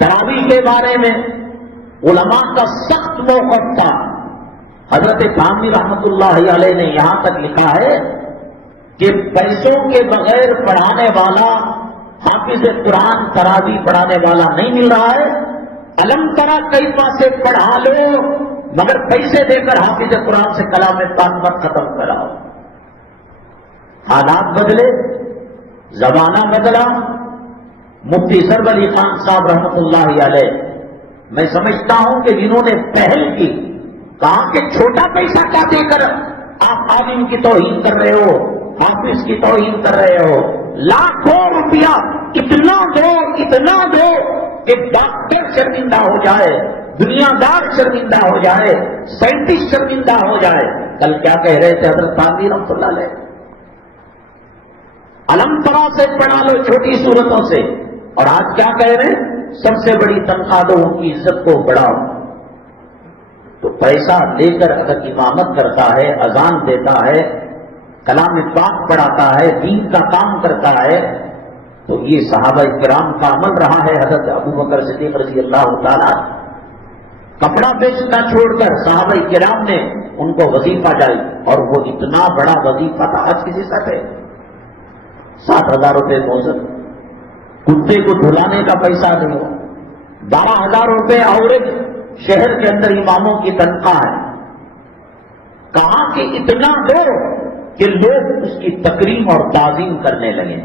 تراویح کے بارے میں علماء کا سخت موقف تھا. حضرت تھانوی رحمۃ اللہ علیہ نے یہاں تک لکھا ہے کہ پیسوں کے بغیر پڑھانے والا حافظ قرآن تراویح پڑھانے والا نہیں مل رہا ہے. الم ترا کئی پاسے پڑھا لو مگر پیسے دے کر حافظ قرآن سے کلام پاک مت ختم کراؤ. حالات بدلے، زمانہ بدلا. مفتی سرور علی خان صاحب رحمۃ اللہ علیہ، میں سمجھتا ہوں کہ جنہوں نے پہل کی، کہا کہ چھوٹا پیسہ کیا دے کر آپ عالم کی توہین کر رہے ہو، حافظ کی توہین کر رہے ہو. لاکھوں روپیہ اتنا دو کہ ڈاکٹر شرمندہ ہو جائے، دنیا دار شرمندہ ہو جائے، سائنٹسٹ شرمندہ ہو جائے. کل کیا کہہ رہے تھے حضرت تھانوی رحمۃ اللہ علیہ؟ علم ترا سے پڑھا لو چھوٹی صورتوں سے، اور آج کیا کہہ رہے ہیں؟ سب سے بڑی تنخواہ دو، ان کی عزت کو بڑھاؤ. تو پیسہ لے کر اگر امامت کرتا ہے، اذان دیتا ہے، کلام پاک پڑھاتا ہے، دین کا کام کرتا ہے، تو یہ صحابہ کرام کا عمل رہا ہے. حضرت ابو بکر صدیق رضی اللہ تعالیٰ کپڑا بیچنا چھوڑ کر صحابہ کرام نے ان کو وظیفہ جاری، اور وہ اتنا بڑا وظیفہ تھا. آج کسی ساتھ ہے 7,000 روپے موزن، کتے کو دھلانے کا پیسہ نہیں ہو. 12,000 روپے عورت شہر کے اندر اماموں کی تنخواہ ہے. کہاں کہ اتنا دو کہ لوگ اس کی تکریم اور تعظیم کرنے لگے.